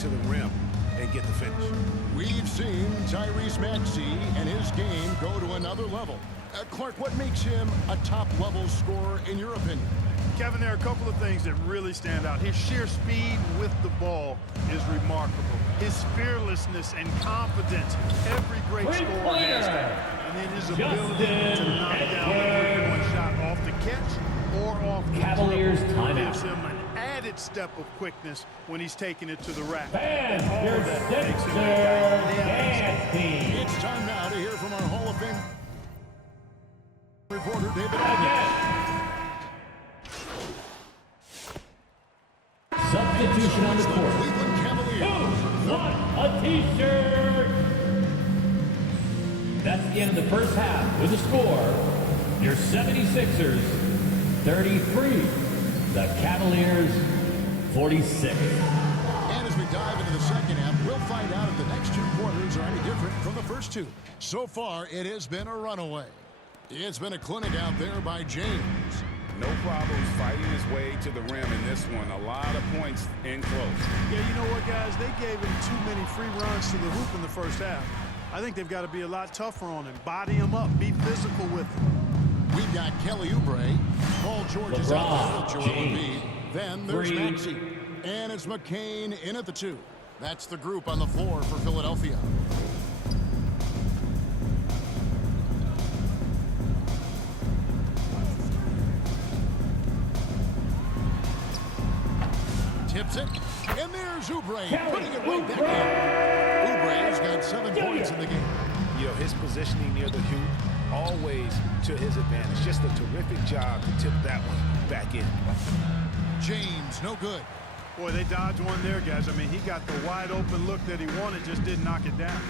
to the rim and get the finish. We've seen Tyrese Maxey and his game go to another level. Clark, what makes him a top-level scorer in your opinion? Kevin, there are a couple of things that really stand out. His sheer speed with the ball is remarkable. His fearlessness and confidence, every great scorer has that. And then his ability to knock down every one shot off the catch or off the Cavaliers timeout. Gives him an added step of quickness when he's taking it to the rack. And all your of that makes him a Sixers team. It's time now to hear from our Hall of Fame reporter, David Again. Substitution on the court. Cleveland Cavaliers. Who won a t-shirt? That's the end of the first half with the score. Your 76ers 33. The Cavaliers 46. And as we dive into the second half, we'll find out if the next two quarters are any different from the first two. So far, it has been a runaway. It's been a clinic out there by James. No problems fighting his way to the rim in this one. A lot of points in close. Yeah, you know what, guys? They gave him too many free runs to the hoop in the first half. I think they've got to be a lot tougher on him. Body him up. Be physical with him. We've got Kelly Oubre. Paul George is out there with Joel Embiid. Then there's Maxey. And it's McCain in at the 2. That's the group on the floor for Philadelphia. Tips it. And there's Oubre putting it right back in. Oubre's got 7 points in the game. You know, his positioning near the hoop, always to his advantage. Just a terrific job to tip that one back in. James, no good. Boy, they dodged one there, guys. I mean, he got the wide open look that he wanted, just didn't knock it down.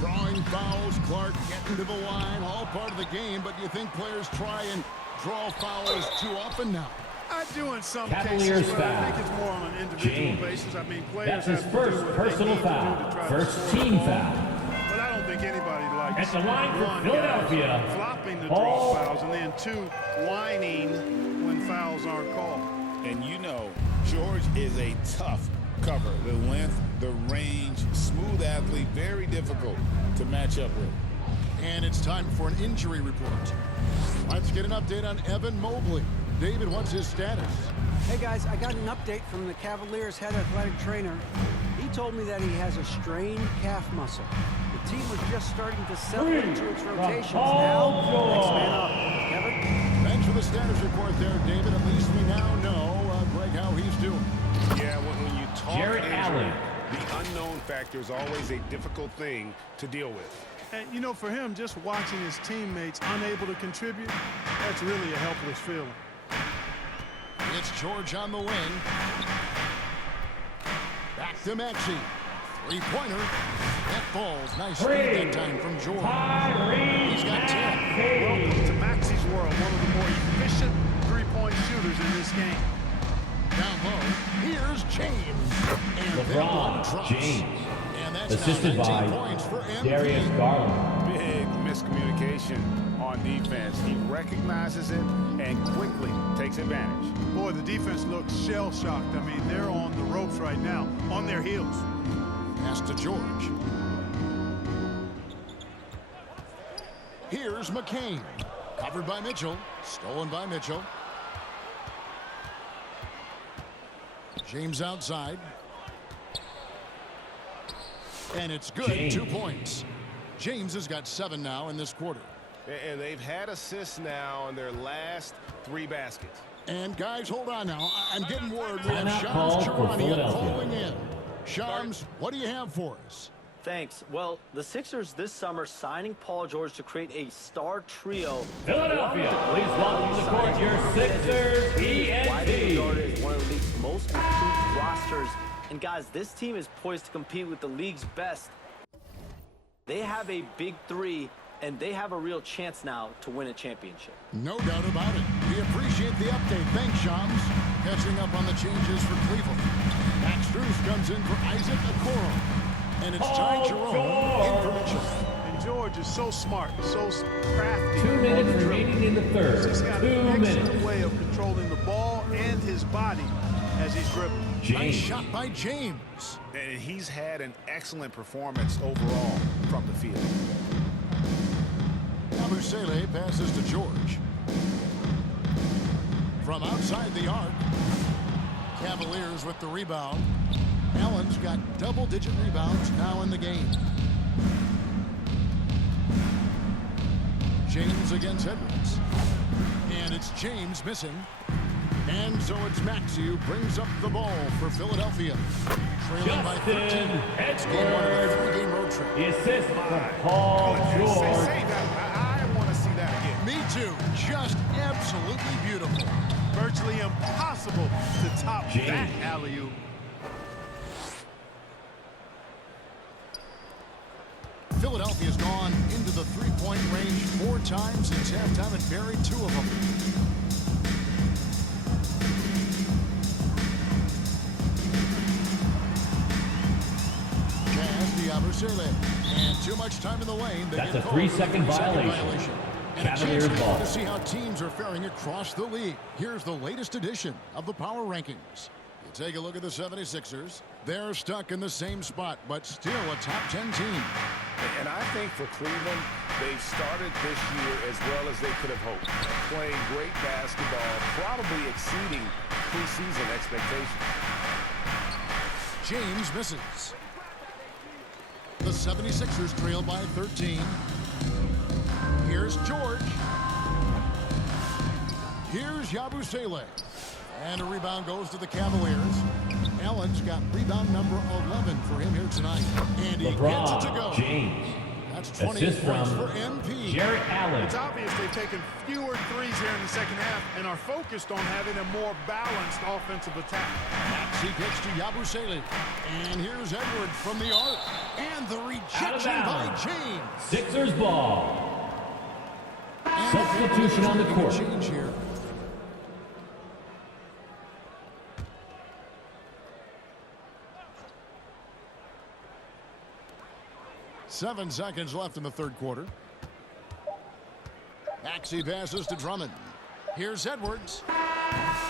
Drawing fouls, Clark getting to the line, all part of the game, but do you think players try and draw fouls too often now? I do in some Cavaliers cases, but I foul. think it's more on an individual James. basis. I mean, players That's his have first to do what personal they need to do foul. to try to First score the team ball. foul. But I don't think anybody likes At the line for one, Philadelphia. guys, flopping the draw Ball. fouls, and then 2, whining when fouls aren't called. And you know, George is a tough cover. The length, the range, smooth athlete, very difficult to match up with. And it's time for an injury report. Let's get an update on Evan Mobley. David, what's his status? Hey guys, I got an update from the Cavaliers head athletic trainer. He told me that he has a strained calf muscle. The team was just starting to settle into its rotations. Now, next man up. Kevin? Thanks for the status report there, David. At least we now know, Greg, how he's doing. Yeah, when you talk Jared injury, Allen. the unknown factor is always a difficult thing to deal with. And, you know, for him, just watching his teammates unable to contribute, that's really a helpless feeling. It's George on the wing. Back to Maxey. Three-pointer. That falls. Nice screen that time from George. He's got 10. Welcome to Maxey's world, one of the more efficient three-point shooters in this game. Down low. Here's James. And LeBron James. And that's Assisted now 19 by points for MVP. Darius Garland. Big miscommunication on defense. He recognizes it and quickly takes advantage. Boy, the defense looks shell-shocked. I mean, they're on the ropes right now, on their heels. Pass to George. Here's McCain. Covered by Mitchell. Stolen by Mitchell. James outside. And it's good. James. 2 points. James has got 7 now in this quarter. And they've had assists now on their last 3 baskets. And guys, hold on now. I'm getting word we have Timeout Shams called for Charania Philadelphia. calling in. Shams, what do you have for us? Thanks. Well, the Sixers this summer signing Paul George to create a star trio. Philadelphia, please welcome to the court your Sixers Widely regarded ENT. as one of the league's most improved rosters. And guys, this team is poised to compete with the league's best. They have a big 3, and they have a real chance now to win a championship. No doubt about it. We appreciate the update. Thanks, Shams. Catching up on the changes for Cleveland. Max Strus comes in for Isaac Okoro. And it's Ty Jerome in for Mitchell. And George is so smart, so crafty. 2 minutes remaining in the third. He's got 2 an excellent minutes. way of controlling the ball and his body as he's dribbling. Nice James. shot by James. And he's had an excellent performance overall from the field. Yabusele passes to George. From outside the arc, Cavaliers with the rebound. Allen's got double-digit rebounds now in the game. James against Edwards. And it's James missing. And so it's Maxey who brings up the ball for Philadelphia. Trailing by 13. It's game one of a 3-game road trip. The assist from Paul George. Say that. I want to see that again. Me too. Just absolutely beautiful. Virtually impossible to top James. that alley-oop. Philadelphia's gone into the three-point range 4 times since halftime and buried 2 of them. Pass to Yabusele. And too much time in the lane. They That's get a called for the 3-second 3-second violation. And a Cavaliers chance ball. to see how teams are faring across the league. Here's the latest edition of the Power Rankings. You take a look at the 76ers. They're stuck in the same spot, but still a top 10 team. And I think for Cleveland, they've started this year as well as they could have hoped. Playing great basketball, probably exceeding preseason expectations. James misses. The 76ers trail by 13. Here's George. Here's Yabusele. And a rebound goes to the Cavaliers. Allen's got rebound number 11 for him here tonight. And he gets it to go. LeBron James. That's 28 Assist points from for MP. Jarrett Allen. It's obvious they've taken fewer threes here in the second half and are focused on having a more balanced offensive attack. Maxey gets to Yabusele. And here's Edwards from the arc. And the rejection by bounds. James. Sixers ball. And Substitution on the making a court. change here. Seven seconds left in the third quarter. Maxey passes to Drummond. Here's Edwards.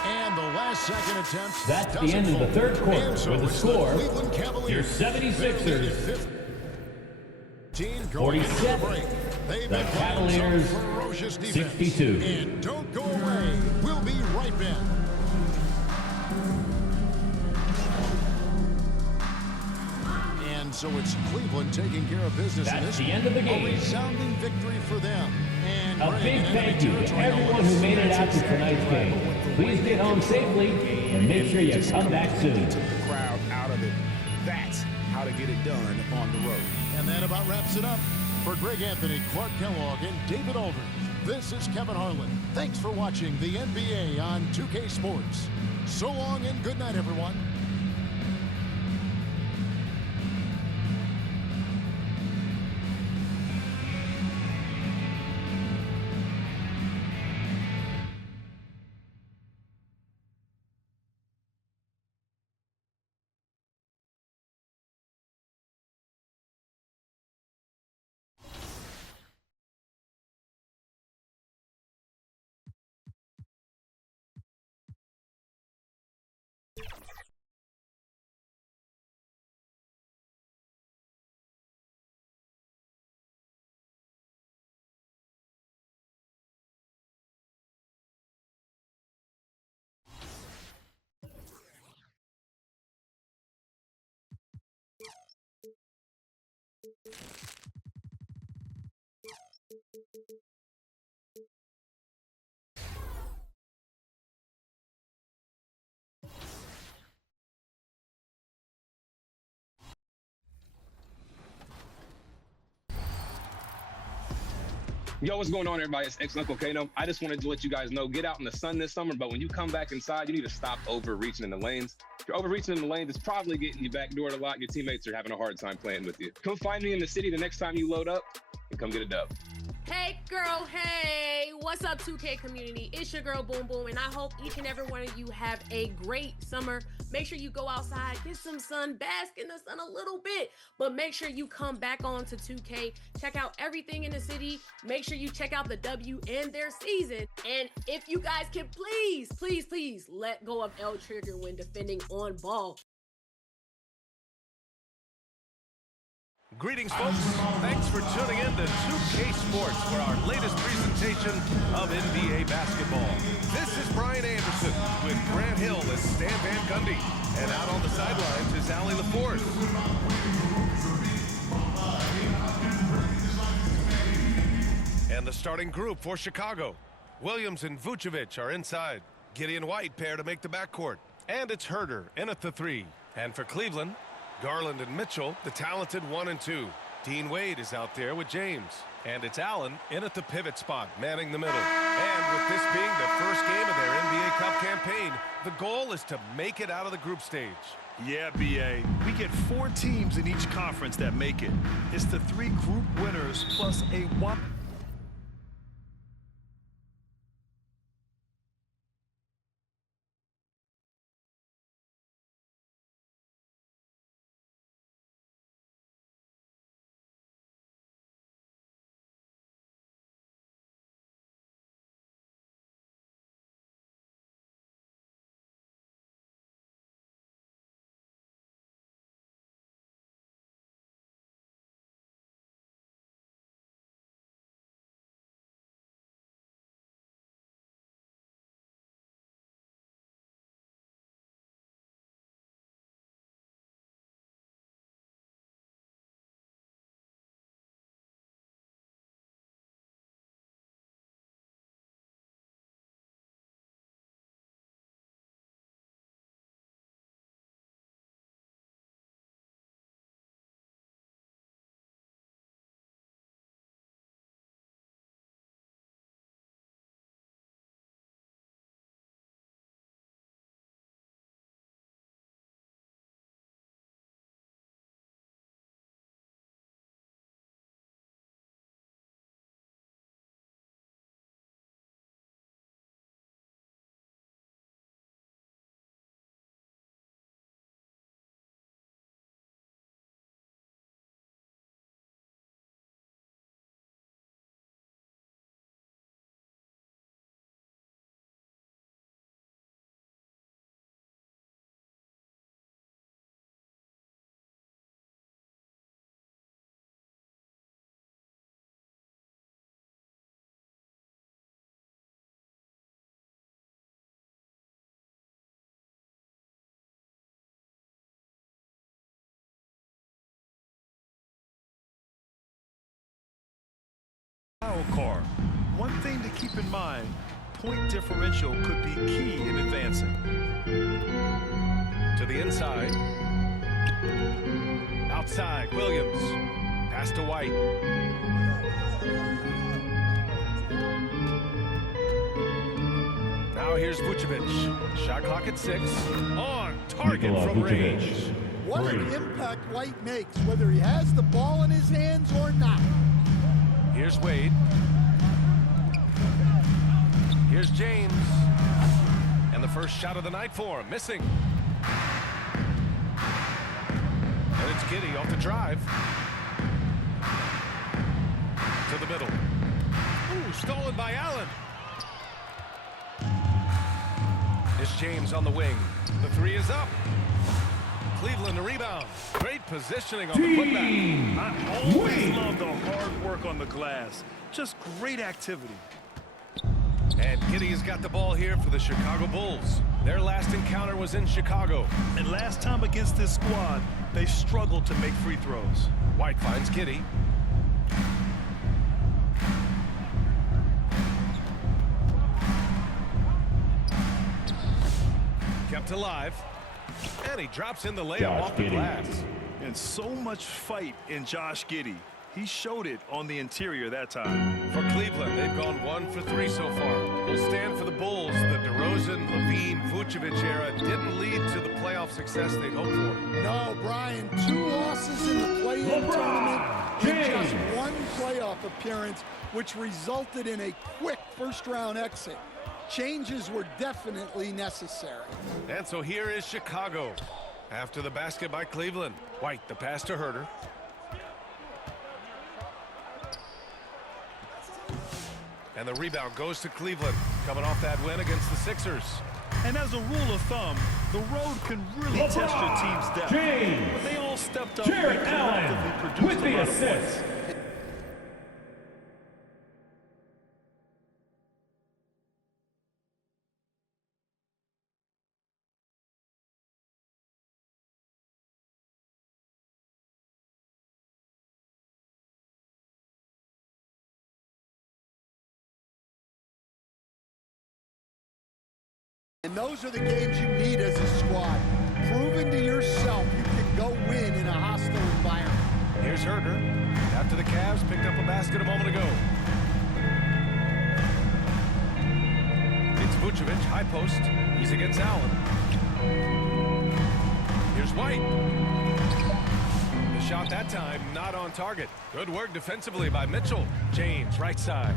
And the last second attempt. That's the doesn't end of the fall. third quarter And so with the it's score, Cleveland Cavaliers. your 76ers, 15 going into the 47. break. They've The been playing some Cavaliers, ferocious defense. 62. And don't go away. We'll be right back. And so it's Cleveland taking care of business in That's this the one. end of the game. A resounding victory for them. And A Greg big in enemy thank you to territory everyone who made it out to tonight's game. Please get home safely and make sure you come back soon. Took the crowd out of it. That's how to get it done on the road. And that about wraps it up. For Greg Anthony, Clark Kellogg, and David Aldridge, this is Kevin Harlan. Thanks for watching the NBA on 2K Sports. So long and good night, everyone. Yo, what's going on, everybody? It's ex-Uncle Kano. I just wanted to let you guys know, get out in the sun this summer, but when you come back inside, you need to stop overreaching in the lanes. If you're overreaching in the lanes, it's probably getting you backdoored a lot. Your teammates are having a hard time playing with you. Come find me in the city the next time you load up and come get a dub. Hey girl, hey, what's up 2K community? It's your girl Boom Boom, and I hope each and every one of you have a great summer. Make sure you go outside, get some sun, bask in the sun a little bit, but make sure you come back on to 2K, check out everything in the city, make sure you check out the W and their season, and if you guys can please let go of L Trigger when defending on ball. Greetings, folks. Thanks for tuning in to 2K Sports for our latest presentation of NBA basketball. This is Brian Anderson with Grant Hill and Stan Van Gundy. And out on the sidelines is Allie LaForce. And the starting group for Chicago. Williams and Vucevic are inside. Gideon White pair to make the backcourt. And it's Herter in at the 3. And for Cleveland, Garland and Mitchell, the talented 1 and 2. Dean Wade is out there with James. And it's Allen in at the pivot spot, manning the middle. And with this being the first game of their NBA Cup campaign, the goal is to make it out of the group stage. Yeah, BA. We get 4 teams in each conference that make it. It's the 3 group winners plus a 1. Car. One thing to keep in mind, point differential could be key in advancing. To the inside. Outside, Williams. Pass to White. Now here's Vucevic. Shot clock at 6. On target from range. What an impact White makes, whether he has the ball in his hands or not. Here's Wade. Here's James. And the first shot of the night for him, missing. And it's Giddey off the drive. To the middle. Ooh, stolen by Allen. It's James on the wing. The 3 is up. Cleveland, a rebound. Great positioning on the putback. I always love the hard work on the glass. Just great activity. And Giddey has got the ball here for the Chicago Bulls. Their last encounter was in Chicago. And last time against this squad, they struggled to make free throws. White finds Giddey. Kept alive. And he drops in the layup off the glass. And so much fight in Josh Giddey. He showed it on the interior that time. For Cleveland, they've gone 1 for 3 so far. Will stand for the Bulls. The DeRozan, Levine, Vucevic era didn't lead to the playoff success they'd hoped for. No, Brian, 2 losses in the play-in tournament in just one playoff appearance, which resulted in a quick first-round exit. Changes were definitely necessary. And so here is Chicago. After the basket by Cleveland. White, the pass to Herter. And the rebound goes to Cleveland, coming off that win against the Sixers. And as a rule of thumb, the road can really test your team's depth. But they all stepped up and collectively produced with the a lot of assist. points. And those are the games you need as a squad. Proving to yourself you can go win in a hostile environment. Here's Herter. After the Cavs picked up a basket a moment ago. It's Vucevic, high post. He's against Allen. Here's White. The shot that time not on target. Good work defensively by Mitchell. James, right side.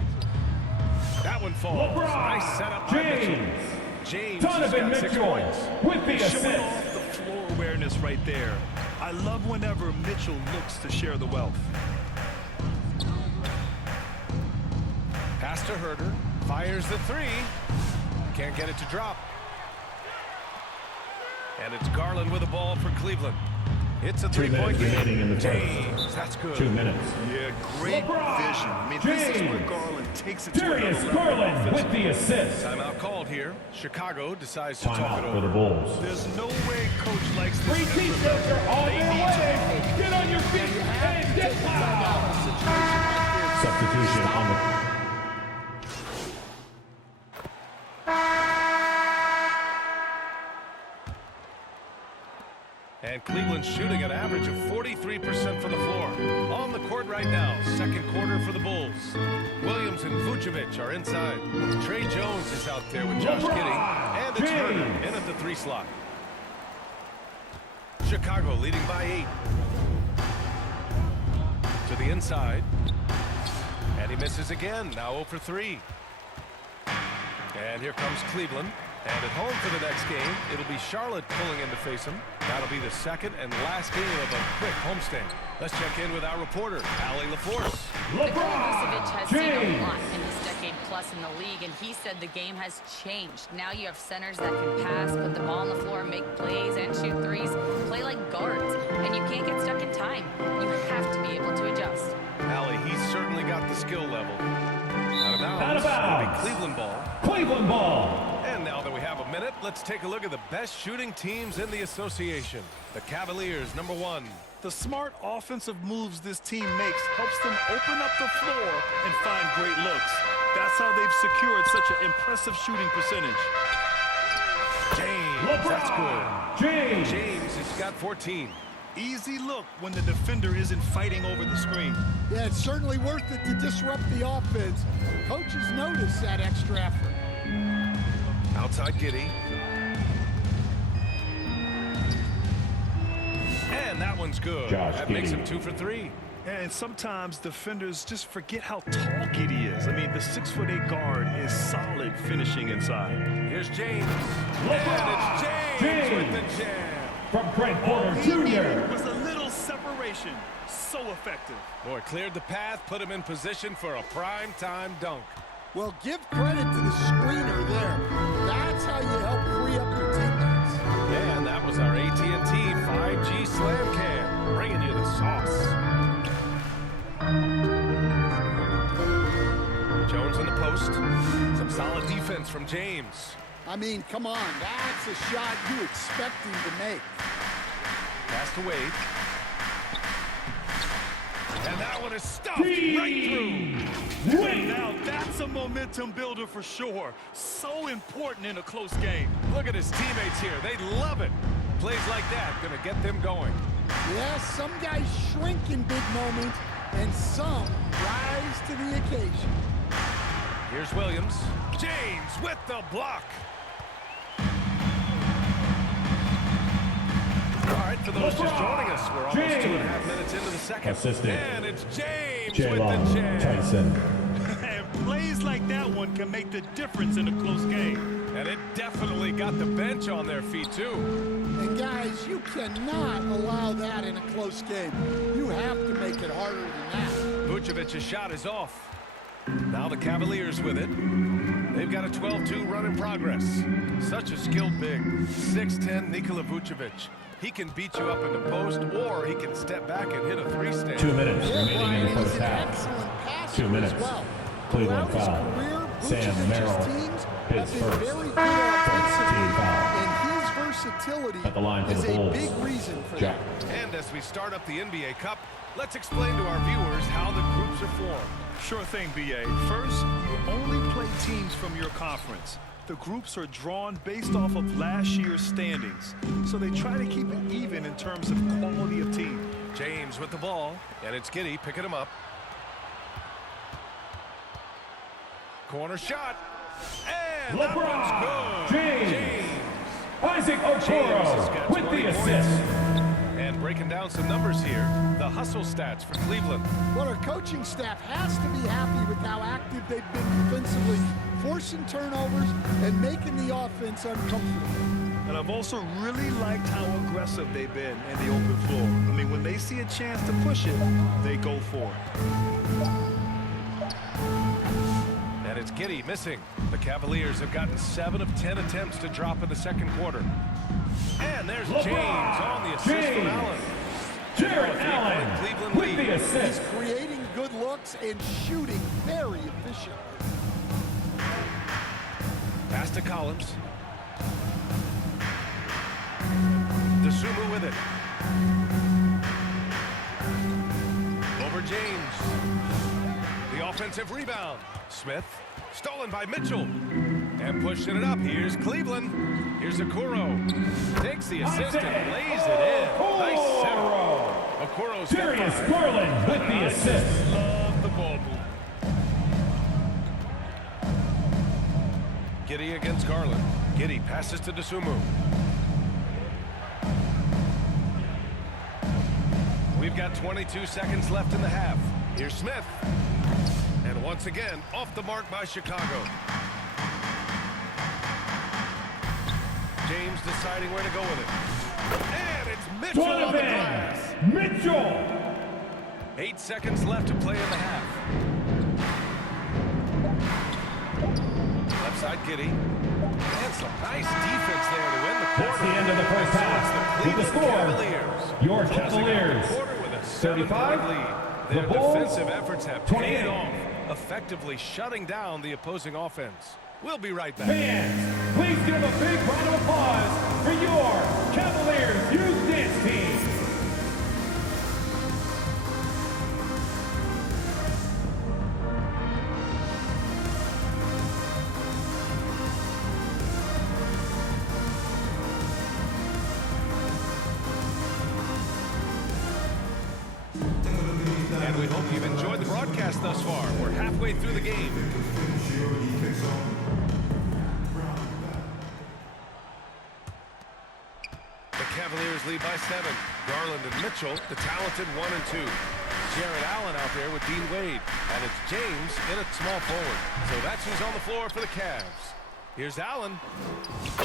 That one falls. Nice setup by Mitchell. James has got 6 points. With the assist. Showing off the floor awareness right there. I love whenever Mitchell looks to share the wealth. Pass to Herter. Fires the 3. Can't get it to drop. And it's Garland with the ball for Cleveland. It's a 3-point game. Remaining in the first. James, that's good. 2 minutes. Yeah, great vision. I mean, this is where Garland takes it to Darius another level. Garland with the assist. Timeout called here. Chicago decides to talk it Timeout for over. the Bulls. There's no way coach likes this. Free team sets are on their way. Get on your feet and get fouled. Substitution on the... And Cleveland shooting an average of 43% from the floor. On the court right now, second quarter for the Bulls. Williams and Vucevic are inside. Trey Jones is out there with Josh Giddey. And it's Herter in at the 3 slot. Chicago leading by 8. To the inside. And he misses again, now 0 for 3. And here comes Cleveland. And at home for the next game, it'll be Charlotte pulling in to face him. That'll be the second and last game of a quick homestand. Let's check in with our reporter, Allie LaForce. Vucevic has seen a lot in this decade plus in the league, and he said the game has changed. Now you have centers that can pass, put the ball on the floor, make plays, and shoot threes, play like guards, and you can't get stuck in time. You have to be able to adjust. Allie, he's certainly got the skill level. Out of bounds. Out of bounds. It'll be Cleveland ball. Cleveland ball. And now that we have a minute, let's take a look at the best shooting teams in the association. The Cavaliers, number 1. The smart offensive moves this team makes helps them open up the floor and find great looks. That's how they've secured such an impressive shooting percentage. James, that's good. James has got 14. Easy look when the defender isn't fighting over the screen. Yeah, it's certainly worth it to disrupt the offense. Coaches notice that extra effort. Outside Giddey. And that one's good. That makes him 2 for 3. And sometimes defenders just forget how tall Giddey is. I mean, the 6'8" guard is solid finishing inside. Here's James. And it's James with the jam. From Craig Porter Jr. Was a little separation. So effective. Boy, cleared the path, put him in position for a prime-time dunk. Well, give credit to the screener there. That's how you help free up your teammates. And that was our AT&T 5G Slam Cam, bringing you the sauce. Jones in the post. Some solid defense from James. I mean, come on, that's a shot you expect him to make. Pass to Wade. And that one is stuffed right through. Now that's a momentum builder for sure. So important in a close game. Look at his teammates here. They love it. Plays like that gonna get them going. Yeah, some guys shrink in big moments, and some rise to the occasion. Here's Williams. James with the block. All right, for those just joining us, we're almost 2.5 minutes minutes into the second. Assistant. And it's James Jaylon with the jam. Tyson. And plays like that one can make the difference in a close game. And it definitely got the bench on their feet, too. And guys, you cannot allow that in a close game. You have to make it harder than that. Vucevic's shot is off. Now the Cavaliers with it. They've got a 12-2 run in progress. Such a skilled big. 6'10" Nikola Vucevic. He can beat you up in the post, or he can step back and hit a three-stand. 2 minutes Yeah, remaining in Brian, the he's first an half. excellent passer 2 minutes. as well. Cleveland Throughout his foul. career, Sam Vucevic's Merrill teams his have been first. very good First team offensively, foul. and his versatility At the line for is the a Bulls. big reason for Jack. that. And as we start up the NBA Cup, let's explain to our viewers how the groups are formed. Sure thing, B.A. First, you only play teams from your conference. The groups are drawn based off of last year's standings, so they try to keep it even in terms of quality of team. James with the ball, and it's Giddey picking him up. Corner shot, and that one's LeBron good. James. Isaac James has got Okoro with 20 the points. assist. And breaking down some numbers here, the hustle stats for Cleveland. Well, our coaching staff has to be happy with how active they've been defensively, forcing turnovers and making the offense uncomfortable. And I've also really liked how aggressive they've been in the open floor. I mean, when they see a chance to push it, they go for it. And it's Giddey missing. The Cavaliers have gotten 7 of 10 attempts to drop in the second quarter. And there's LeBron James on the assist from James. Allen. Jarrett Cleveland Allen with lead. the He's assist. creating good looks and shooting very efficient. Pass to Collins. Dosunmu with it. Over James. The offensive rebound. Smith. Stolen by Mitchell. And pushing it up. Here's Cleveland. Here's Okoro. Takes the assist and lays it in. Nice setup. Okoro's got Darius 5. Garland with the assist. Love the ball move. Giddey against Garland. Giddey passes to Dosunmu. We've got 22 seconds left in the half. Here's Smith. And once again, off the mark by Chicago. James deciding where to go with it. And it's Mitchell on the glass. Mitchell. 8 seconds left to play in the half. Left side, Giddey. And some nice defense there to win the quarter. That's the end of the first half. With the score, your Cavaliers, 35, Their the Bulls, defensive efforts have 28. paid off, effectively shutting down the opposing offense. We'll be right back. Fans, please give a big round of applause for your Cavaliers Youth Dance Team. And we hope you've enjoyed the broadcast thus far. We're halfway through the game. The Cavaliers lead by 7. Garland and Mitchell, the talented 1 and 2. Jarrett Allen out there with Dean Wade. And it's James in at small forward. So that's who's on the floor for the Cavs. Here's Allen.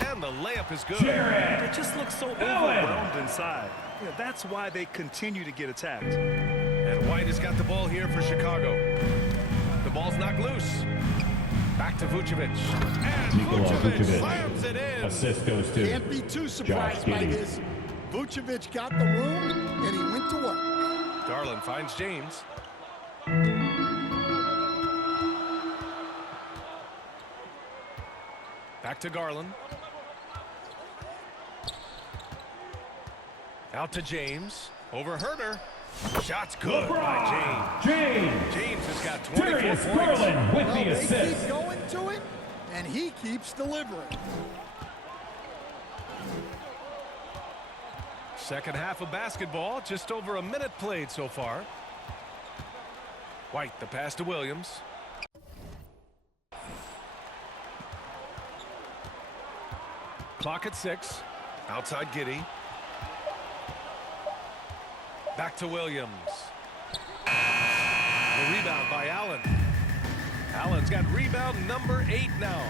And the layup is good. They just look so overwhelmed inside. Yeah, that's why they continue to get attacked. And White has got the ball here for Chicago. The ball's knocked loose. Back to Vucevic. And Nikola Vucevic slams it Vucevic. in. Assist goes to Can't be too surprised by Giddey. this. Vucevic got the room, and he went to work. Garland finds James. Back to Garland. Out to James. Over Herter. Shot's good by James. James has got 24 Darius points. Garland with Well, the they assist. keep going to it, and he keeps delivering. Second half of basketball, just over a minute played so far. White, the pass to Williams. Clock at 6. Outside Giddey. Back to Williams. The rebound by Allen. Allen's got rebound number 8 now.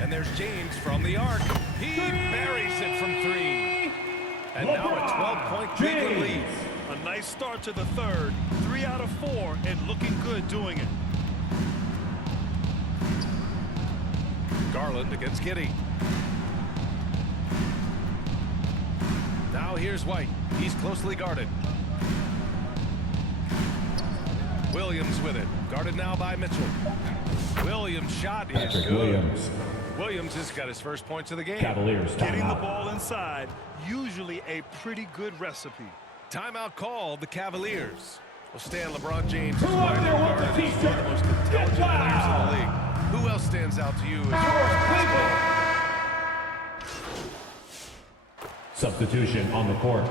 And there's James from the arc. He buries it from 3. And now a 12-point Cleveland lead. A nice start to the third. 3 out of 4 and looking good doing it. Garland against Giddey. Now here's White. He's closely guarded. Williams with it. Guarded now by Mitchell. Williams' shot is good. Williams has got his first points of the game. Cavaliers Getting the ball inside, usually a pretty good recipe. Timeout called the Cavaliers. Will stand LeBron James. Who out there wants the He's one of the most intelligent players in the league. Who else stands out to you as Substitution on the court.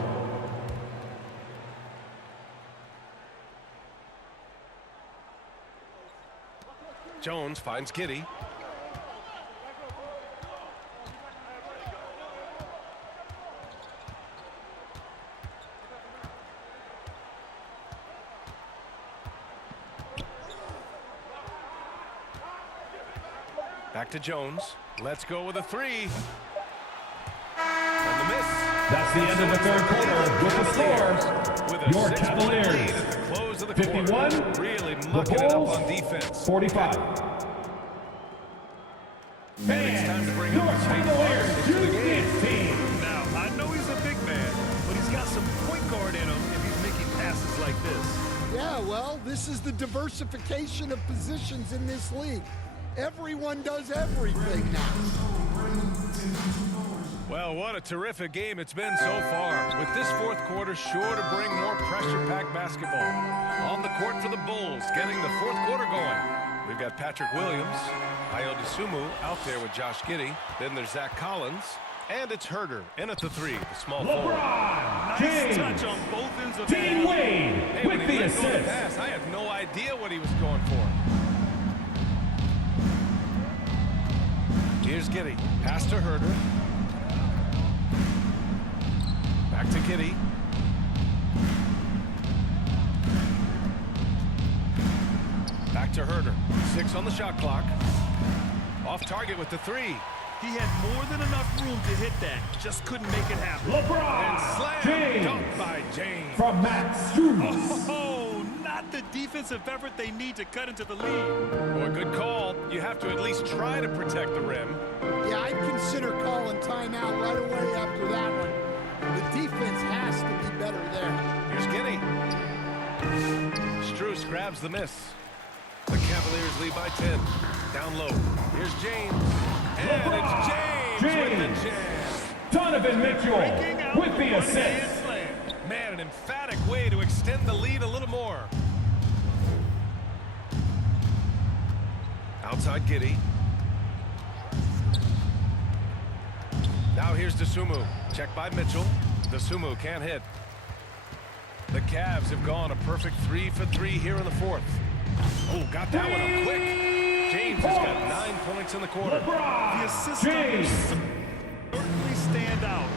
Jones finds Giddey. Back to Jones. Let's go with a 3. And the miss. That's the end of the third quarter with the score. With a Your 6-point Cavaliers, lead at the close of the 51, quarter. Really the mucking it up Bulls, on defense. 45. And it's time to bring Your up the Cavaliers, speed to the game. 2-16. Now, I know he's a big man, but he's got some point guard in him if he's making passes like this. Yeah, well, this is the diversification of positions in this league. Everyone does everything now. Well, what a terrific game it's been so far. With this fourth quarter sure to bring more pressure-packed basketball. On the court for the Bulls, getting the fourth quarter going. We've got Patrick Williams, Ayo Dosunmu out there with Josh Giddey. Then there's Zach Collins, and it's Herder in at the 3, the small forward. LeBron Nice touch James, on both ends of the Dean ball. Wade Hey, when with he the let go of the assist. pass, I had no idea what he was going for. Here's Giddey. Pass to Herder. Back to Giddey. Back to Herder. 6 on the shot clock. Off target with the 3. He had more than enough room to hit that. Just couldn't make it happen. And LeBron slam James dunk by James. from Max Strus. Oh, not the defensive effort they need to cut into the lead. Boy, good call. You have to at least try to protect the rim. Yeah, I'd consider calling timeout right away after that one. The defense has to be better there. Here's Giddey. Strus grabs the miss. The Cavaliers lead by 10. Down low. Here's James. And it's James with the jam. Donovan Mitchell with the assist. Man, an emphatic way to extend the lead a little more. Outside Giddey. Now here's Dosunmu. Check by Mitchell. Dosunmu can't hit. The Cavs have gone a perfect 3 for 3 here in the fourth. Oh, got that one up quick. James has got 9 points in the quarter. The assist numbers certainly stand out.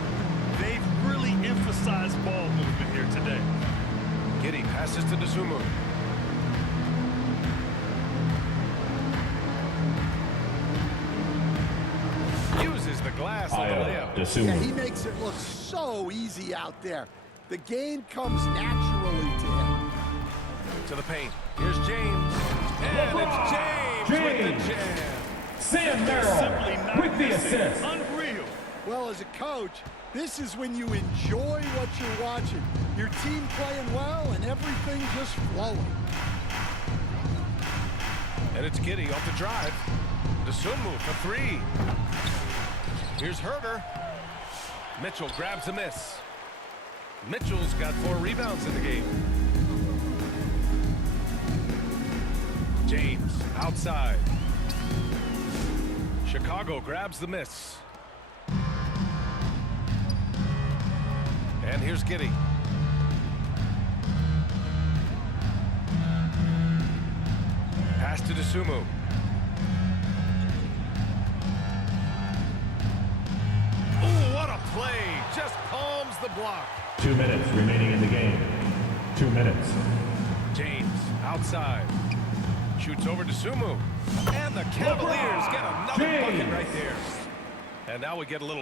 They've really emphasized ball movement here today. Giddey passes to Dosunmu. Uses the glass on the layup. Yeah, he makes it look so easy out there. The game comes naturally to him. To the paint. Here's James. And it's James with the jam. Sam Merrill with the assist. Unreal. Well, as a coach, this is when you enjoy what you're watching. Your team playing well and everything just flowing. And it's Giddey off the drive. Dosunmu for 3. Here's Herder. Mitchell grabs a miss. Mitchell's got 4 rebounds in the game. James outside. Chicago grabs the miss. And here's Giddey. Pass to Dosunmu. Oh, what a play. Just palms the block. 2 minutes remaining in the game. 2 minutes. James outside. Shoots over to Sumu. And the Cavaliers get another bucket right there. And now we get a little